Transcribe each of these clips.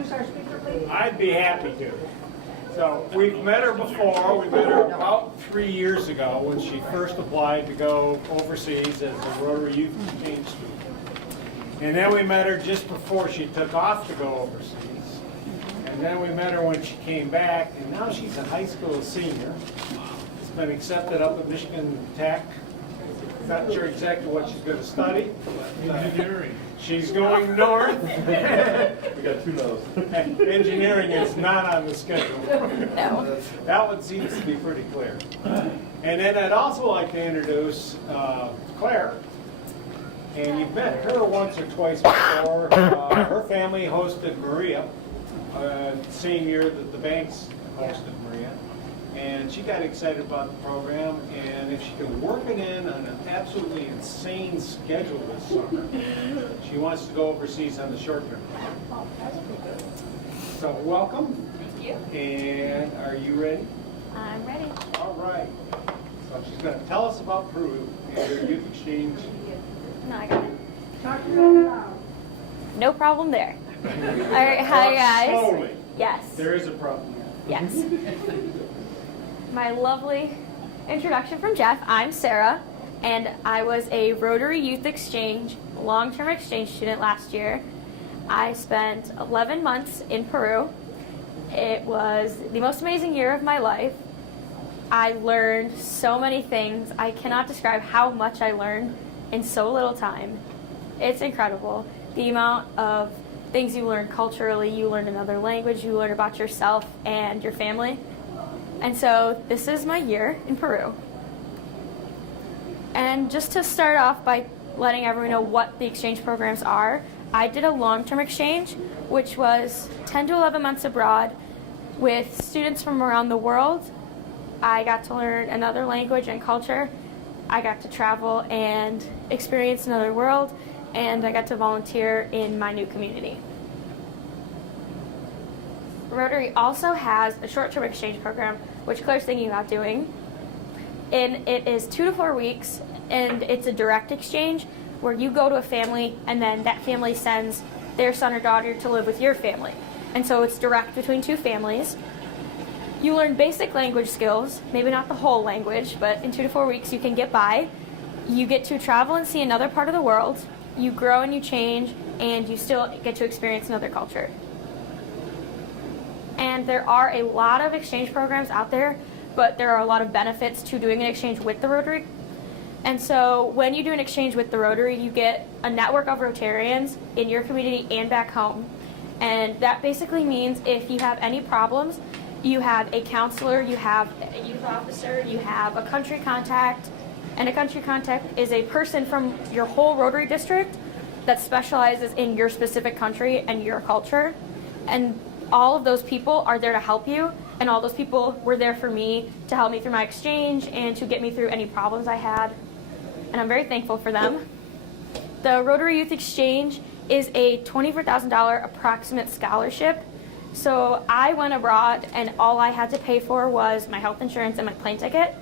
introduce our speaker, please? I'd be happy to. So we've met her before. We met her about 3 years ago when she first applied to go overseas as a Rotary Youth Exchange student. And then we met her just before she took off to go overseas. And then we met her when she came back, and now she's a high school senior. She's been accepted up at Michigan Tech. Not sure exactly what she's going to study. Engineering. She's going north. We got 2 no's. Engineering is not on the schedule. No. That one seems to be pretty clear. And then I'd also like to introduce Claire. And you've met her once or twice before. Her family hosted Maria, same year that the banks hosted Maria. And she got excited about the program, and if she can work it in on an absolutely insane schedule this summer, she wants to go overseas on the short term. So welcome. Thank you. And are you ready? I'm ready. All right. So she's going to tell us about Peru and her youth exchange. No, I got it. Talk to them now. No problem there. All right, hi guys. Slowly. Yes. There is a problem. Yes. My lovely introduction from Jeff. I'm Sarah, and I was a Rotary Youth Exchange long-term exchange student last year. I spent 11 months in Peru. It was the most amazing year of my life. I learned so many things. I cannot describe how much I learned in so little time. It's incredible. The amount of things you learn culturally, you learn another language, you learn about yourself and your family. And so this is my year in Peru. And just to start off by letting everyone know what the exchange programs are, I did a long-term exchange, which was 10 to 11 months abroad with students from around the world. I got to learn another language and culture. I got to travel and experience another world, and I got to volunteer in my new community. Rotary also has a short-term exchange program, which Claire's thinking about doing. And it is 2 to 4 weeks, and it's a direct exchange where you go to a family, and then that family sends their son or daughter to live with your family. And so it's direct between 2 families. You learn basic language skills, maybe not the whole language, but in 2 to 4 weeks you can get by. You get to travel and see another part of the world. You grow and you change, and you still get to experience another culture. And there are a lot of exchange programs out there, but there are a lot of benefits to doing an exchange with the Rotary. And so when you do an exchange with the Rotary, you get a network of Rotarians in your community and back home. And that basically means if you have any problems, you have a counselor, you have a youth officer, you have a country contact. And a country contact is a person from your whole Rotary district that specializes in your specific country and your culture. And all of those people are there to help you, and all those people were there for me to help me through my exchange and to get me through any problems I had. And I'm very thankful for them. The Rotary Youth Exchange is a $24,000 approximate scholarship. So I went abroad, and all I had to pay for was my health insurance and my plane ticket.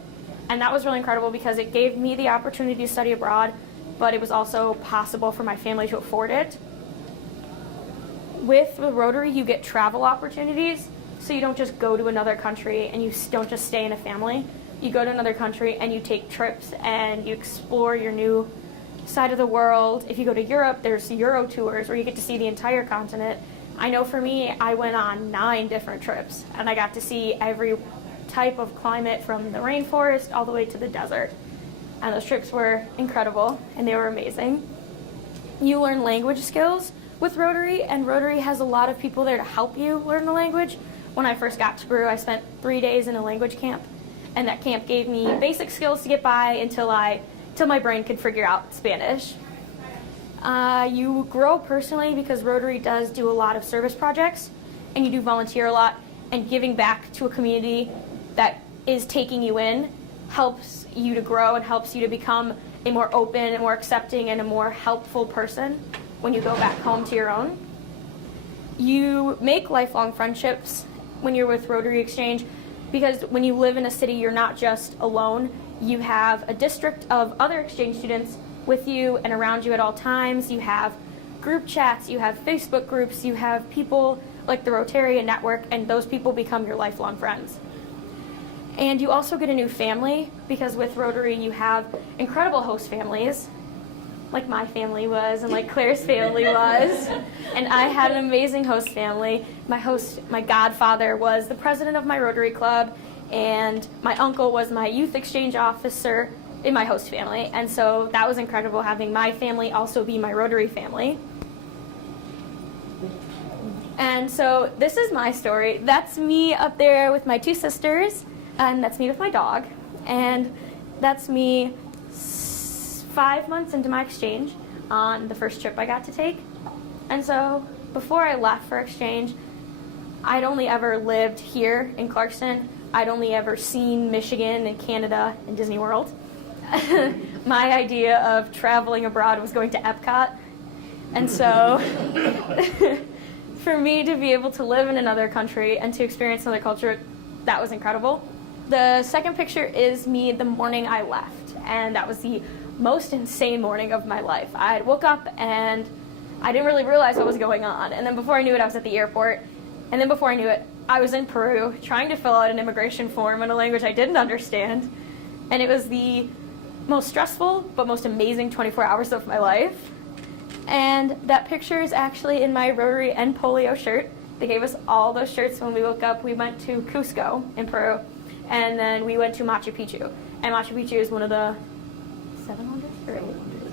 And that was really incredible because it gave me the opportunity to study abroad, but it was also possible for my family to afford it. With the Rotary, you get travel opportunities, so you don't just go to another country and you don't just stay in a family. You go to another country and you take trips and you explore your new side of the world. If you go to Europe, there's Euro tours where you get to see the entire continent. I know for me, I went on 9 different trips, and I got to see every type of climate from the rainforest all the way to the desert. And those trips were incredible, and they were amazing. You learn language skills with Rotary, and Rotary has a lot of people there to help you learn the language. When I first got to Peru, I spent 3 days in a language camp, and that camp gave me basic skills to get by until my brain could figure out Spanish. You grow personally because Rotary does do a lot of service projects, and you do volunteer a lot, and giving back to a community that is taking you in helps you to grow and helps you to become a more open and more accepting and a more helpful person when you go back home to your own. You make lifelong friendships when you're with Rotary Exchange because when you live in a city, you're not just alone. You have a district of other exchange students with you and around you at all times. You have group chats, you have Facebook groups, you have people like the Rotarian network, and those people become your lifelong friends. And you also get a new family, because with Rotary you have incredible host families, like my family was, and like Claire's family was. And I had an amazing host family. My godfather was the president of my Rotary Club, and my uncle was my youth exchange officer in my host family. And so that was incredible, having my family also be my Rotary family. And so this is my story. That's me up there with my 2 sisters, and that's me with my dog. And that's me 5 months into my exchange on the first trip I got to take. And so before I left for exchange, I'd only ever lived here in Clarkston. I'd only ever seen Michigan and Canada and Disney World. My idea of traveling abroad was going to Epcot. And so for me to be able to live in another country and to experience another culture, that was incredible. The second picture is me the morning I left, and that was the most insane morning of my life. I woke up and I didn't really realize what was going on, and then before I knew it, I was at the airport, and then before I knew it, I was in Peru trying to fill out an immigration form in a language I didn't understand, and it was the most stressful but most amazing 24 hours of my life. And that picture is actually in my Rotary and Polio shirt. They gave us all those shirts when we woke up. We went to Cusco in Peru, and then we went to Machu Picchu. And Machu Picchu is one of the 7 wonders? Or 8 wonders?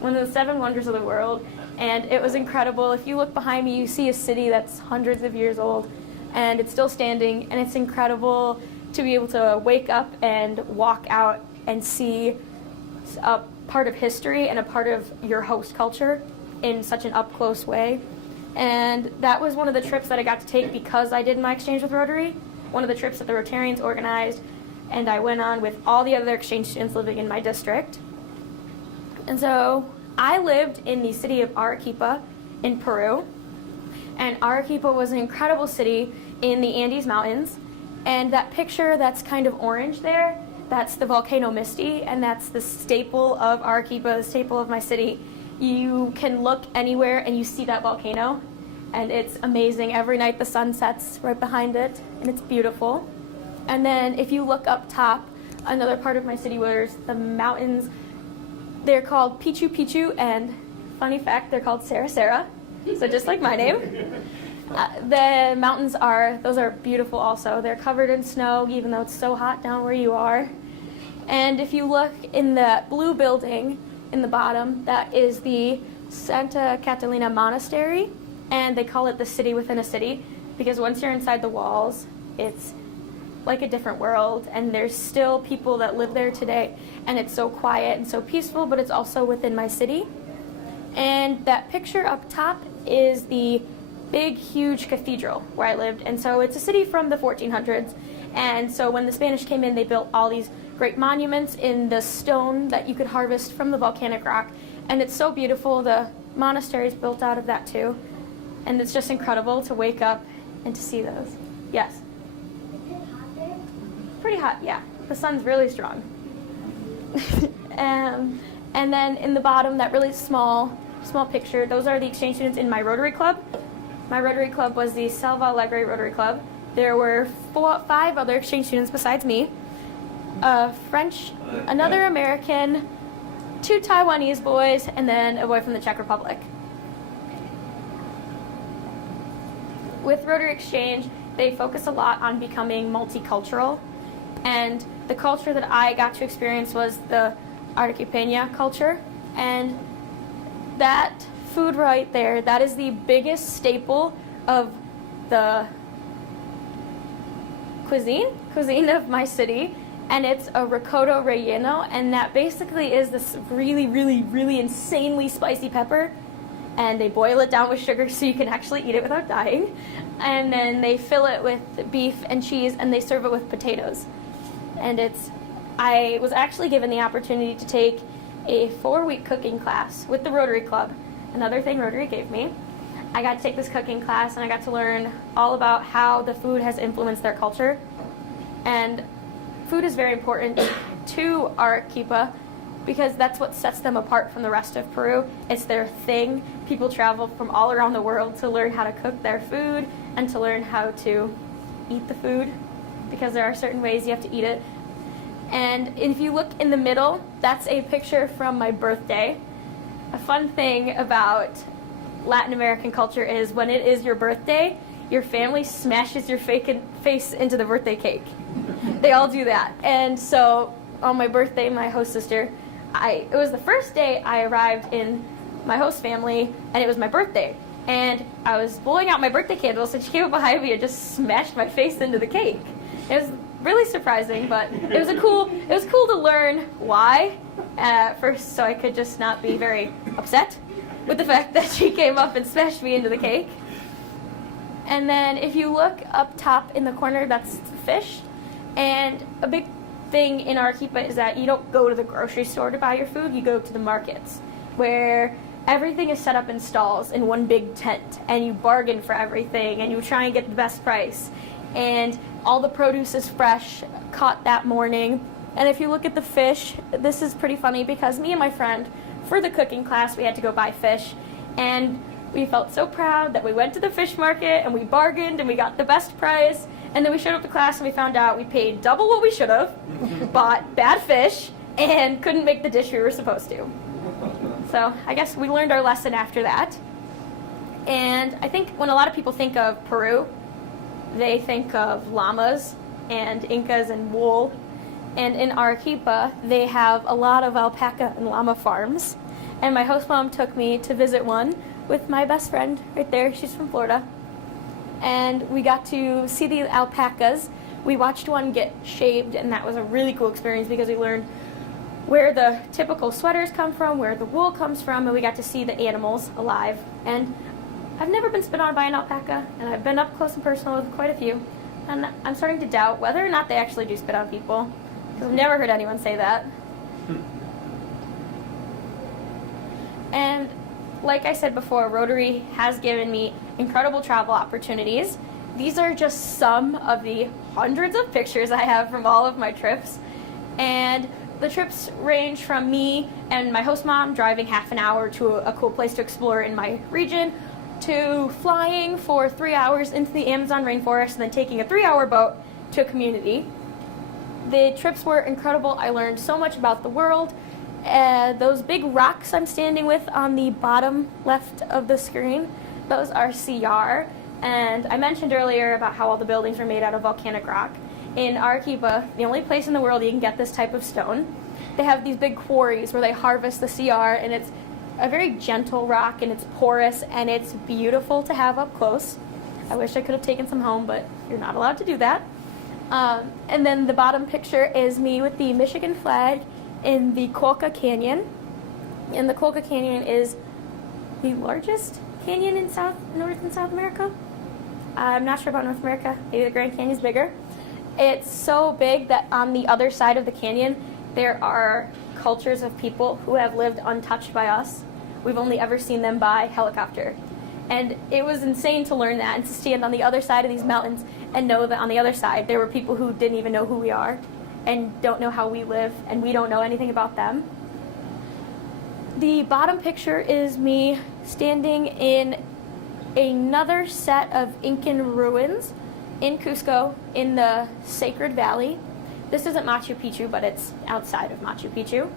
One of the 7 wonders of the world. And it was incredible. If you look behind me, you see a city that's hundreds of years old, and it's still standing, and it's incredible to be able to wake up and walk out and see a part of history and a part of your host culture in such an up-close way. And that was one of the trips that I got to take because I did my exchange with Rotary, one of the trips that the Rotarians organized, and I went on with all the other exchange students living in my district. And so I lived in the city of Arequipa in Peru, and Arequipa was an incredible city in the Andes Mountains, and that picture that's kind of orange there, that's the volcano Misty, and that's the staple of Arequipa, the staple of my city. You can look anywhere and you see that volcano, and it's amazing. Every night the sun sets right behind it, and it's beautiful. And then if you look up top, another part of my city where the mountains, they're called Pichu Pichu, and funny fact, they're called Sara Sara, so just like my name. The mountains those are beautiful also. They're covered in snow, even though it's so hot down where you are. And if you look in the blue building in the bottom, that is the Santa Catalina Monastery, and they call it the city within a city, because once you're inside the walls, it's like a different world, and there's still people that live there today, and it's so quiet and so peaceful, but it's also within my city. And that picture up top is the big, huge cathedral where I lived. And so it's a city from the 1400s. And so when the Spanish came in, they built all these great monuments in the stone that you could harvest from the volcanic rock. And it's so beautiful. The monastery is built out of that too. And it's just incredible to wake up and to see those. Yes? Is it hot there? Pretty hot, yeah. The sun's really strong. And then in the bottom, that really small picture, those are the exchange students in my Rotary Club. My Rotary Club was the Selva Alegre Rotary Club. There were 5 other exchange students besides me. French, another American, 2 Taiwanese boys, and then a boy from the Czech Republic. With Rotary Exchange, they focus a lot on becoming multicultural. And the culture that I got to experience was the Arequipeña culture. And that food right there, that is the biggest staple of the cuisine of my city, and it's a ricotta relleno, and that basically is this really, really, really insanely spicy pepper, and they boil it down with sugar so you can actually eat it without dying, and then they fill it with beef and cheese, and they serve it with potatoes. And I was actually given the opportunity to take a 4-week cooking class with the Rotary Club. Another thing Rotary gave me. I got to take this cooking class, and I got to learn all about how the food has influenced their culture. And food is very important to Arequipa because that's what sets them apart from the rest of Peru. It's their thing. People travel from all around the world to learn how to cook their food and to learn how to eat the food, because there are certain ways you have to eat it. And if you look in the middle, that's a picture from my birthday. A fun thing about Latin American culture is when it is your birthday, your family smashes your face into the birthday cake. They all do that. And so on my birthday, my host sister, it was the first day I arrived in my host family, and it was my birthday. And I was blowing out my birthday candles, and she came up behind me and just smashed my face into the cake. It was really surprising, but it was cool to learn why at first, so I could just not be very upset with the fact that she came up and smashed me into the cake. And then if you look up top in the corner, that's the fish. And a big thing in Arequipa is that you don't go to the grocery store to buy your food, you go to the markets, where everything is set up in stalls in one big tent, and you bargain for everything, and you try and get the best price. And all the produce is fresh, caught that morning. And if you look at the fish, this is pretty funny because me and my friend, for the cooking class, we had to go buy fish. And we felt so proud that we went to the fish market and we bargained and we got the best price. And then we showed up to class and we found out we paid double what we should have, bought bad fish, and couldn't make the dish we were supposed to. So I guess we learned our lesson after that. And I think when a lot of people think of Peru, they think of llamas and Incas and wool. And in Arequipa, they have a lot of alpaca and llama farms. And my host mom took me to visit one with my best friend right there. She's from Florida. And we got to see the alpacas. We watched one get shaved, and that was a really cool experience because we learned where the typical sweaters come from, where the wool comes from, and we got to see the animals alive. And I've never been spit on by an alpaca, and I've been up close and personal with quite a few. And I'm starting to doubt whether or not they actually do spit on people, because I've never heard anyone say that. And like I said before, Rotary has given me incredible travel opportunities. These are just some of the hundreds of pictures I have from all of my trips. And the trips range from me and my host mom driving half an hour to a cool place to explore in my region, to flying for 3 hours into the Amazon rainforest and then taking a 3-hour boat to a community. The trips were incredible. I learned so much about the world. Those big rocks I'm standing with on the bottom left of the screen, those are CR. And I mentioned earlier about how all the buildings are made out of volcanic rock. In Arequipa, the only place in the world you can get this type of stone, they have these big quarries where they harvest the CR, and it's a very gentle rock, and it's porous, and it's beautiful to have up close. I wish I could have taken some home, but you're not allowed to do that. And then the bottom picture is me with the Michigan flag in the Colca Canyon. And the Colca Canyon is the largest canyon in North and South America. I'm not sure about North America. Maybe the Grand Canyon's bigger. It's so big that on the other side of the canyon, there are cultures of people who have lived untouched by us. We've only ever seen them by helicopter. And it was insane to learn that and to stand on the other side of these mountains and know that on the other side there were people who didn't even know who we are and don't know how we live, and we don't know anything about them. The bottom picture is me standing in another set of Incan ruins in Cusco in the Sacred Valley. This isn't Machu Picchu, but it's outside of Machu Picchu.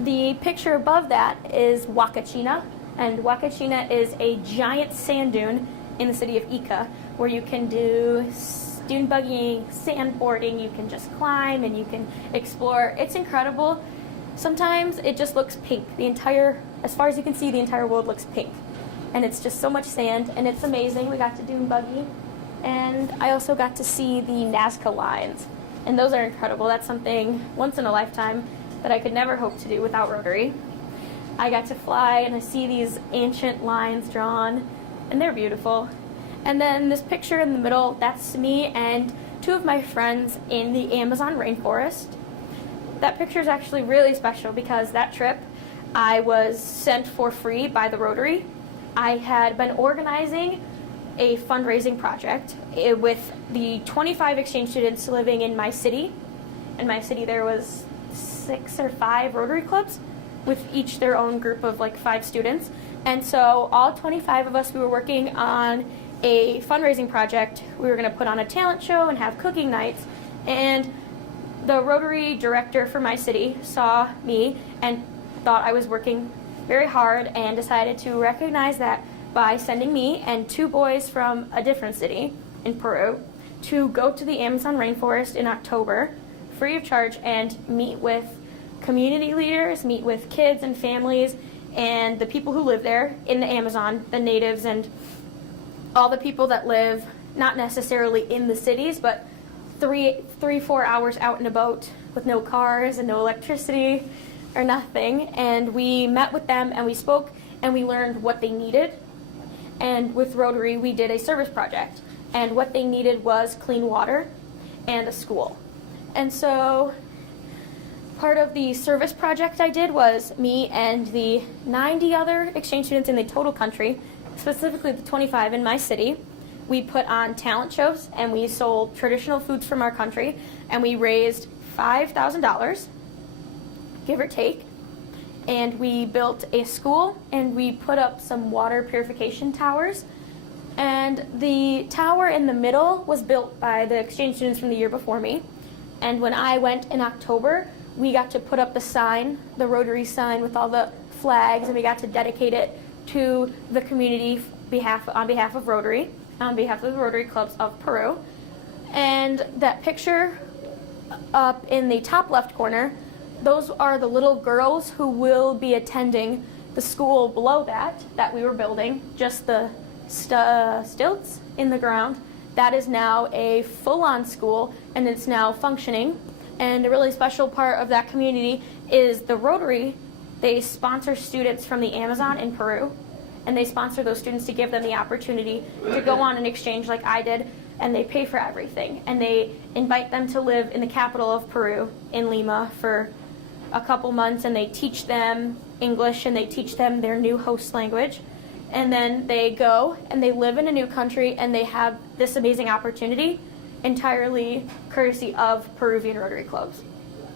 The picture above that is Huacachina, and Huacachina is a giant sand dune in the city of Ica, where you can do dune buggying, sandboarding, you can just climb and you can explore. It's incredible. Sometimes it just looks pink. As far as you can see, the entire world looks pink. And it's just so much sand, and it's amazing. We got to dune buggy. And I also got to see the Nazca lines. And those are incredible. That's something once in a lifetime that I could never hope to do without Rotary. I got to fly and I see these ancient lines drawn, and they're beautiful. And then this picture in the middle, that's me and two of my friends in the Amazon rainforest. That picture is actually really special because that trip I was sent for free by the Rotary. I had been organizing a fundraising project with the 25 exchange students living in my city. In my city there was 6 or 5 Rotary clubs with each their own group of like 5 students. And so all 25 of us, we were working on a fundraising project. We were going to put on a talent show and have cooking nights. And the Rotary director for my city saw me and thought I was working very hard and decided to recognize that by sending me and 2 boys from a different city in Peru to go to the Amazon rainforest in October, free of charge, and meet with community leaders, meet with kids and families, and the people who live there in the Amazon, the natives, and all the people that live not necessarily in the cities, but 4 hours out in a boat with no cars and no electricity or nothing. And we met with them and we spoke and we learned what they needed. And with Rotary, we did a service project. And what they needed was clean water and a school. And so part of the service project I did was me and the 90 other exchange students in the total country, specifically the 25 in my city. We put on talent shows and we sold traditional foods from our country, and we raised $5,000, give or take. And we built a school and we put up some water purification towers. And the tower in the middle was built by the exchange students from the year before me. And when I went in October, we got to put up the sign, the Rotary sign with all the flags, and we got to dedicate it to the community on behalf of Rotary, on behalf of the Rotary Clubs of Peru. And that picture up in the top left corner, those are the little girls who will be attending the school below that we were building, just the stilts in the ground. That is now a full-on school, and it's now functioning. And a really special part of that community is the Rotary. They sponsor students from the Amazon in Peru, and they sponsor those students to give them the opportunity to go on an exchange like I did, and they pay for everything. And they invite them to live in the capital of Peru, in Lima, for a couple months, and they teach them English and they teach them their new host language. And then they go and they live in a new country and they have this amazing opportunity entirely courtesy of Peruvian Rotary clubs.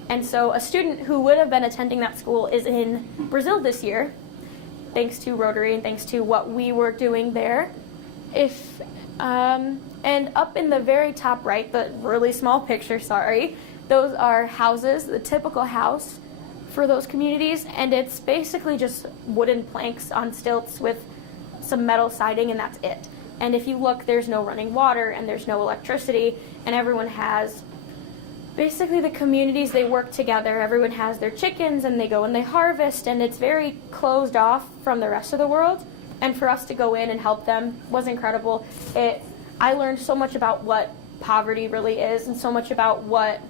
And so a student who would have been attending that school is in Brazil this year, thanks to Rotary and thanks to what we were doing there. And up in the very top right, the really small picture, sorry, those are houses, the typical house for those communities, and it's basically just wooden planks on stilts with some metal siding, and that's it. And if you look, there's no running water and there's no electricity, and everyone has, basically the communities, they work together. Everyone has their chickens and they go and they harvest, and it's very closed off from the rest of the world. And for us to go in and help them was incredible. I learned so much about what poverty really is, and so much about what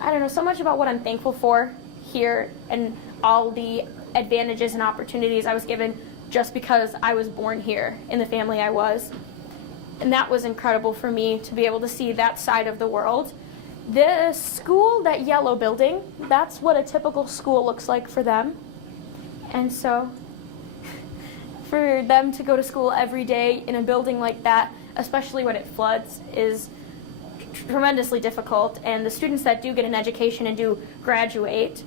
I'm thankful for here, and all the advantages and opportunities I was given just because I was born here in the family I was. And that was incredible for me to be able to see that side of the world. The school, that yellow building, that's what a typical school looks like for them. And so for them to go to school every day in a building like that, especially when it floods, is tremendously difficult. And the students that do get an education and do graduate,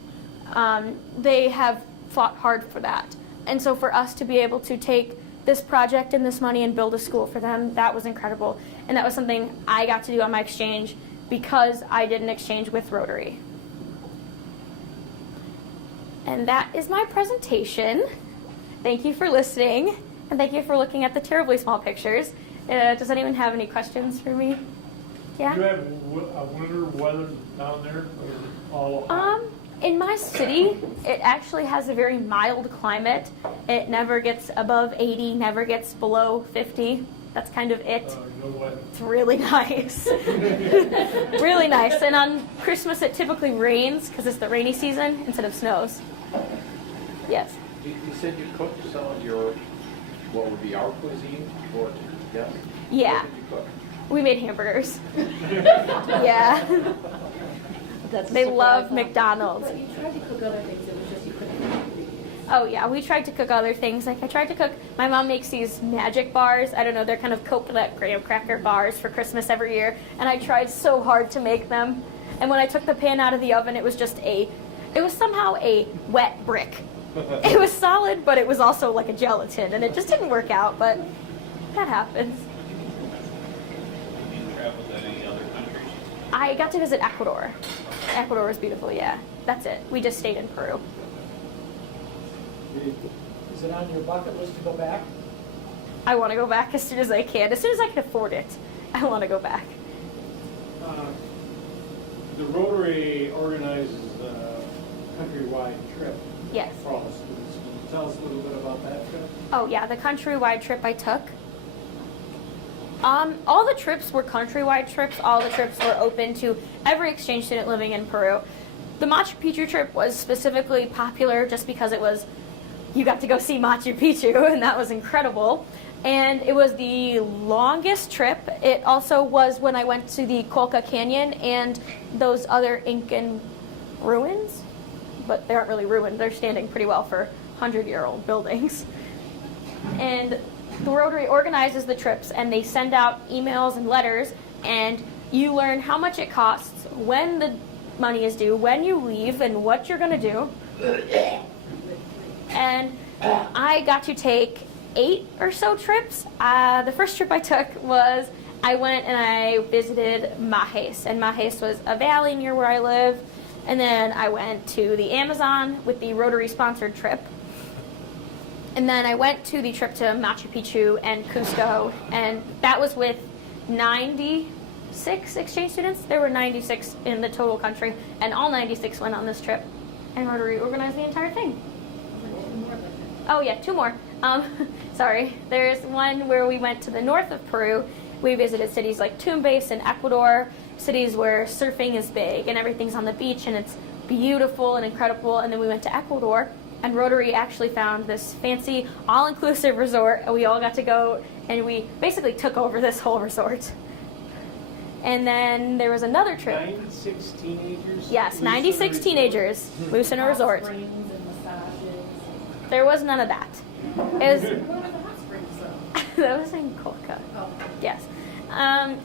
they have fought hard for that. And so for us to be able to take this project and this money and build a school for them, that was incredible. And that was something I got to do on my exchange because I did an exchange with Rotary. And that is my presentation. Thank you for listening, and thank you for looking at the terribly small pictures. Does anyone have any questions for me? Yeah? Do you have winter weather down there, or is it all hot? In my city, it actually has a very mild climate. It never gets above 80, never gets below 50. That's kind of it. No way. It's really nice. Really nice. And on Christmas, it typically rains because it's the rainy season instead of snows. Yes. You said you cooked some of your, what would be our cuisine for guests? Yeah. What did you cook? We made hamburgers. Yeah. They love McDonald's. But you tried to cook other things, it was just you couldn't. Oh yeah, we tried to cook other things. Like I tried to cook, my mom makes these magic bars. I don't know, they're kind of coconut graham cracker bars for Christmas every year. And I tried so hard to make them. And when I took the pan out of the oven, it was somehow a wet brick. It was solid, but it was also like a gelatin, and it just didn't work out, but that happens. You traveled to any other countries? I got to visit Ecuador. Ecuador was beautiful, yeah. That's it. We just stayed in Peru. Is it on your bucket list to go back? I want to go back as soon as I can. As soon as I can afford it, I want to go back. The Rotary organizes a countrywide trip Yes. for all the students. Can you tell us a little bit about that trip? Oh yeah, the countrywide trip I took. All the trips were countrywide trips. All the trips were open to every exchange student living in Peru. The Machu Picchu trip was specifically popular just because you got to go see Machu Picchu, and that was incredible. And it was the longest trip. It also was when I went to the Colca Canyon and those other Incan ruins, but they aren't really ruined. They're standing pretty well for 100-year-old buildings. And the Rotary organizes the trips, and they send out emails and letters, and you learn how much it costs, when the money is due, when you leave, and what you're going to do. And I got to take 8 or so trips. The first trip I took was I went and I visited Majes, and Majes was a valley near where I live. And then I went to the Amazon with the Rotary sponsored trip. And then I went to the trip to Machu Picchu and Cusco, and that was with 96 exchange students. There were 96 in the total country, and all 96 went on this trip. And Rotary organized the entire thing. Oh yeah, 2 more. Sorry. There's one where we went to the north of Peru. We visited cities like Tumbes in Ecuador, cities where surfing is big and everything's on the beach and it's beautiful and incredible. And then we went to Ecuador, and Rotary actually found this fancy all-inclusive resort, and we all got to go, and we basically took over this whole resort. And then there was another trip. 96 teenagers? Yes, 96 teenagers loose in a resort. Hot springs and massages. There was none of that. It was Where were the hot springs though? that was in Colca. Oh. Yes.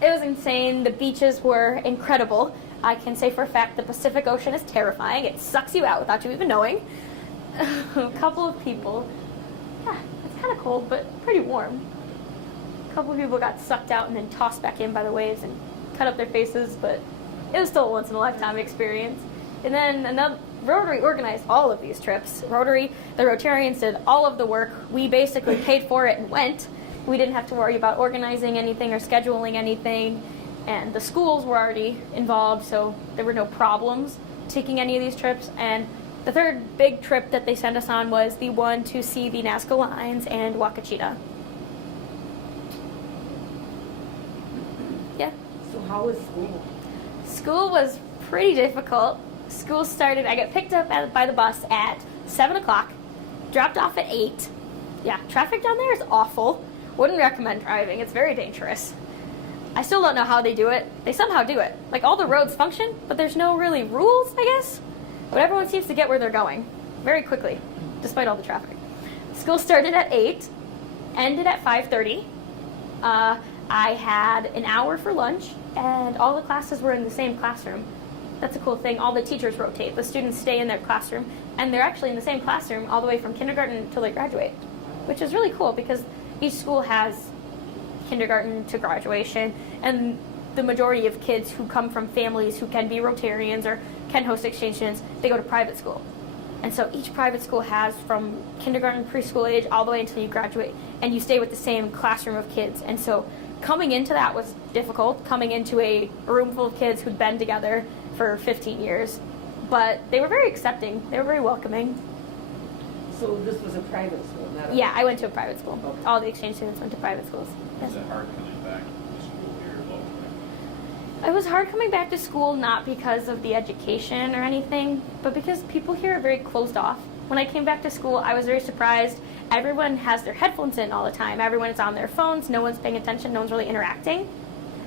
It was insane. The beaches were incredible. I can say for a fact the Pacific Ocean is terrifying. It sucks you out without you even knowing. A couple of people, yeah, it's kind of cold, but pretty warm. A couple of people got sucked out and then tossed back in by the waves and cut up their faces, but it was still a once-in-a-lifetime experience. And then another Rotary organized all of these trips. Rotary, the Rotarians did all of the work. We basically paid for it and went. We didn't have to worry about organizing anything or scheduling anything, and the schools were already involved, so there were no problems taking any of these trips. And the third big trip that they sent us on was the one to see the Nazca Lines and Wakachita. Yeah. So how was school? School was pretty difficult. School started, I got picked up by the bus at 7 o'clock, dropped off at 8. Yeah, traffic down there is awful. Wouldn't recommend driving. It's very dangerous. I still don't know how they do it. They somehow do it. Like, all the roads function, but there's no really rules, I guess. But everyone seems to get where they're going very quickly, despite all the traffic. School started at 8, ended at 5:30. I had an hour for lunch, and all the classes were in the same classroom. That's a cool thing. All the teachers rotate. The students stay in their classroom, and they're actually in the same classroom all the way from kindergarten until they graduate, which is really cool because each school has kindergarten to graduation, and the majority of kids who come from families who can be Rotarians or can host exchange students, they go to private school. And so each private school has from kindergarten, preschool age, all the way until you graduate, and you stay with the same classroom of kids. And so coming into that was difficult, coming into a room full of kids who'd been together for 15 years. But they were very accepting. They were very welcoming. So this was a private school, not a... Yeah, I went to a private school. Okay. All the exchange students went to private schools. Yes. Is it hard coming back to school here locally? It was hard coming back to school, not because of the education or anything, but because people here are very closed off. When I came back to school, I was very surprised. Everyone has their headphones in all the time. Everyone is on their phones. No one's paying attention. No one's really interacting.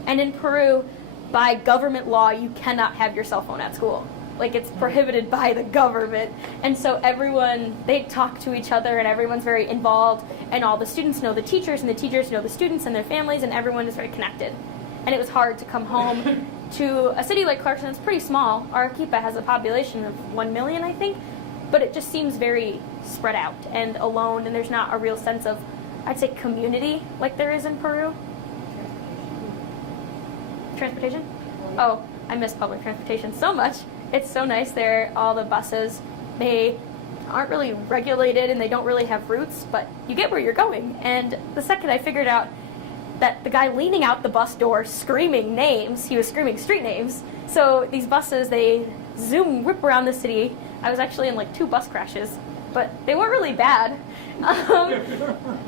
And in Peru, by government law, you cannot have your cell phone at school. Like, it's prohibited by the government. And so everyone, they talk to each other, and everyone's very involved, and all the students know the teachers, and the teachers know the students and their families, and everyone is very connected. And it was hard to come home to a city like Clarkson. It's pretty small. Arequipa has a population of 1 million, I think, but it just seems very spread out and alone, and there's not a real sense of, I'd say, community like there is in Peru. Transportation? Oh, I miss public transportation so much. It's so nice there. All the buses, they aren't really regulated and they don't really have routes, but you get where you're going. And the second I figured out that the guy leaning out the bus door screaming names, he was screaming street names. So these buses, they whip around the city. I was actually in like 2 bus crashes, but they weren't really bad.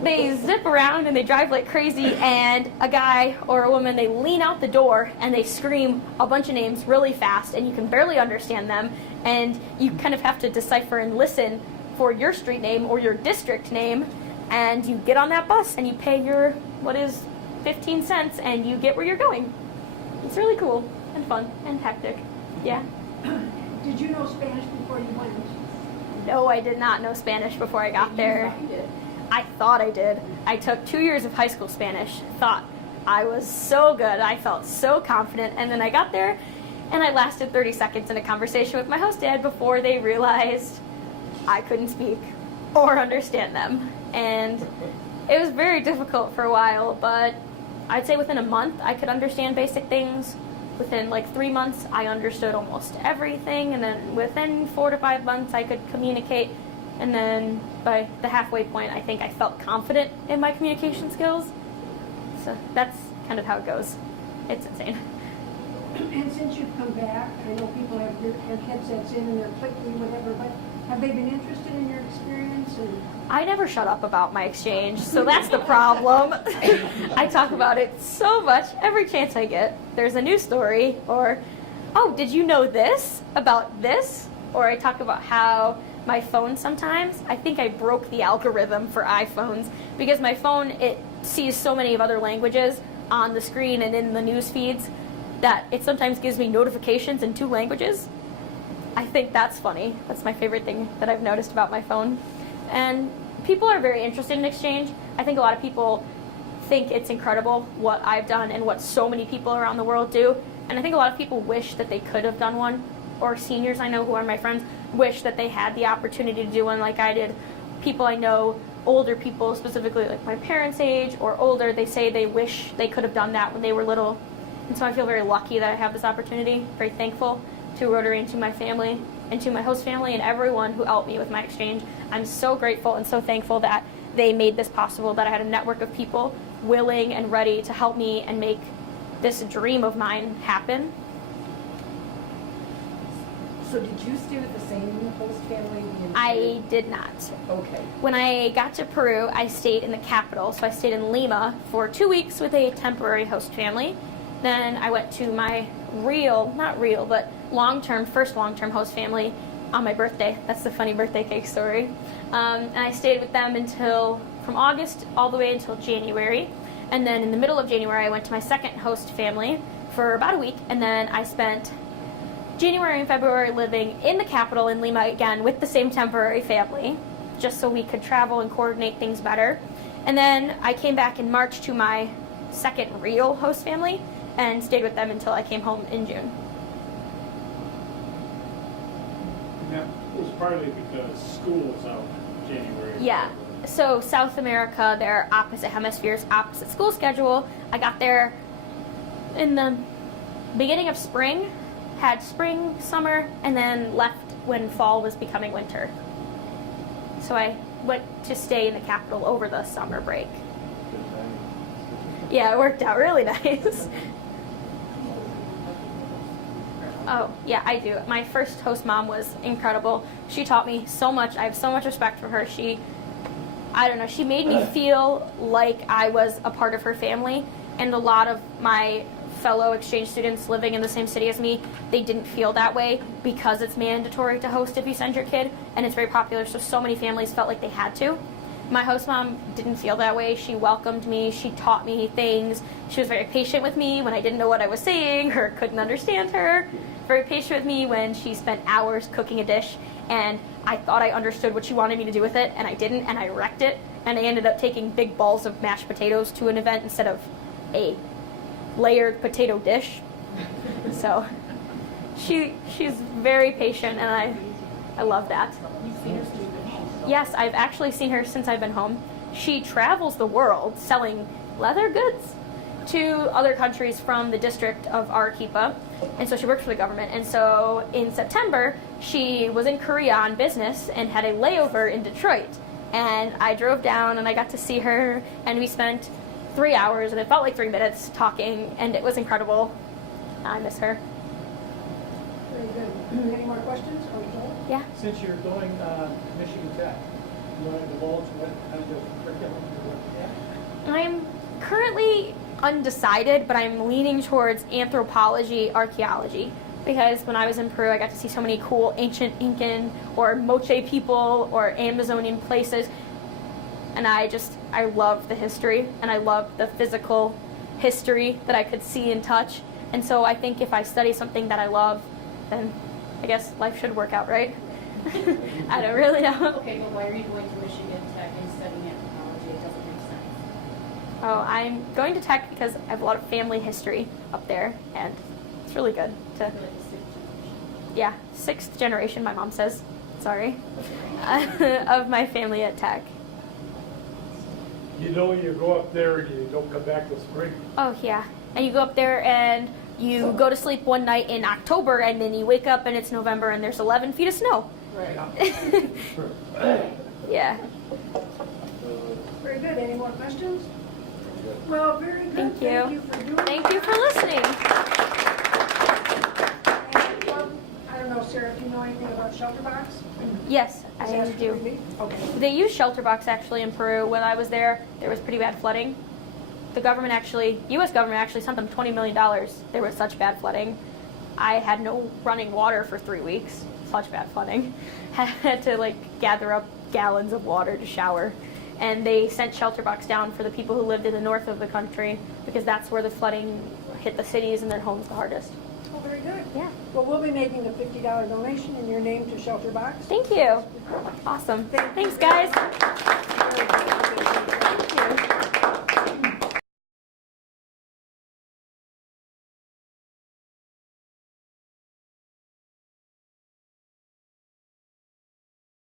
They zip around and they drive like crazy, and a guy or a woman, they lean out the door and they scream a bunch of names really fast, and you can barely understand them, and you kind of have to decipher and listen for your street name or your district name, and you get on that bus and you pay your, what is 15 cents, and you get where you're going. It's really cool and fun and hectic. Yeah. Did you know Spanish before you went? No, I did not know Spanish before I got there. I thought I did. I took 2 years of high school Spanish, thought I was so good, I felt so confident, and then I got there and I lasted 30 seconds in a conversation with my host dad before they realized I couldn't speak or understand them. And it was very difficult for a while, but I'd say within a month I could understand basic things. Within like 3 months, I understood almost everything, and then within 4 to 5 months, I could communicate, and then by the halfway point, I think I felt confident in my communication skills. So that's kind of how it goes. It's insane. And since you've come back, I know people have headsets in and they're clicking, whatever, but have they been interested in your experience? And I never shut up about my exchange, so that's the problem. I talk about it so much every chance I get. There's a new story, or, oh, did you know this about this? Or I talk about how my phone sometimes, I think I broke the algorithm for iPhones, because my phone, it sees so many of other languages on the screen and in the news feeds that it sometimes gives me notifications in 2 languages. I think that's funny. That's my favorite thing that I've noticed about my phone. And people are very interested in exchange. I think a lot of people think it's incredible what I've done and what so many people around the world do. And I think a lot of people wish that they could have done one, or seniors I know who are my friends wish that they had the opportunity to do one like I did. People I know, older people, specifically like my parents' age or older, they say they wish they could have done that when they were little. And so I feel very lucky that I have this opportunity, very thankful to Rotary and to my family and to my host family and everyone who helped me with my exchange. I'm so grateful and so thankful that they made this possible, that I had a network of people willing and ready to help me and make this dream of mine happen. So did you stay with the same host family? I did not. Okay. When I got to Peru, I stayed in the capital, so I stayed in Lima for 2 weeks with a temporary host family. Then I went to my first long-term host family on my birthday. That's the funny birthday cake story. And I stayed with them from August all the way until January. And then in the middle of January, I went to my second host family for about a week. And then I spent January and February living in the capital in Lima again with the same temporary family, just so we could travel and coordinate things better. And then I came back in March to my second real host family and stayed with them until I came home in June. That was partly because school was out in January. Yeah. So South America, they're opposite hemispheres, opposite school schedule. I got there in the beginning of spring, had spring, summer, and then left when fall was becoming winter. So I went to stay in the capital over the summer break. Yeah, it worked out really nice. Oh, yeah, I do. My first host mom was incredible. She taught me so much. I have so much respect for her. She made me feel like I was a part of her family. And a lot of my fellow exchange students living in the same city as me, they didn't feel that way because it's mandatory to host if you send your kid. And it's very popular, so many families felt like they had to. My host mom didn't feel that way. She welcomed me. She taught me things. She was very patient with me when I didn't know what I was saying or couldn't understand her. Very patient with me when she spent hours cooking a dish and I thought I understood what she wanted me to do with it and I didn't, and I wrecked it, and I ended up taking big balls of mashed potatoes to an event instead of a layered potato dish. So she's very patient, and I love that. You've seen her since you've been home. Yes, I've actually seen her since I've been home. She travels the world selling leather goods to other countries from the district of Arequipa, and so she works for the government. And so in September, she was in Korea on business and had a layover in Detroit. And I drove down and I got to see her, and we spent 3 hours, and it felt like 3 minutes talking, and it was incredible. I miss her. Very good. Any more questions? Or Joel? Yeah. Since you're going to Michigan Tech, you want to divulge what kind of curriculum you're looking at? I'm currently undecided, but I'm leaning towards anthropology, archaeology, because when I was in Peru, I got to see so many cool ancient Incan or Moche people or Amazonian places, and I love the history, and I love the physical history that I could see and touch. And so I think if I study something that I love, then I guess life should work out, right? I don't really know. Okay, but why are you going to Michigan Tech and studying anthropology? It doesn't make sense. Oh, I'm going to Tech because I have a lot of family history up there, and it's really good to, I feel like it's sixth generation. yeah, 6th generation, my mom says, sorry, of my family at Tech. You know, you go up there and you don't come back till spring. Oh, yeah. And you go up there and you go to sleep one night in October, and then you wake up and it's November and there's 11 feet of snow. Right. Yeah. Very good. Any more questions? Well, very good. Thank you. Thank you for doing Thank you for listening. And, well, I don't know, Sarah, if you know anything about Shelterbox? Yes, I Disaster do. relief? Okay. They use Shelterbox actually in Peru. When I was there was pretty bad flooding. The government actually, U.S. government actually sent them $20 million. There was such bad flooding. I had no running water for 3 weeks. Such bad flooding. Had to gather up gallons of water to shower. And they sent Shelterbox down for the people who lived in the north of the country, because that's where the flooding hit the cities and their homes the hardest. Oh, very good. Yeah. Well, we'll be making a $50 donation in your name to Shelterbox. Thank you. Awesome. Thanks, guys. Very good. Thank you.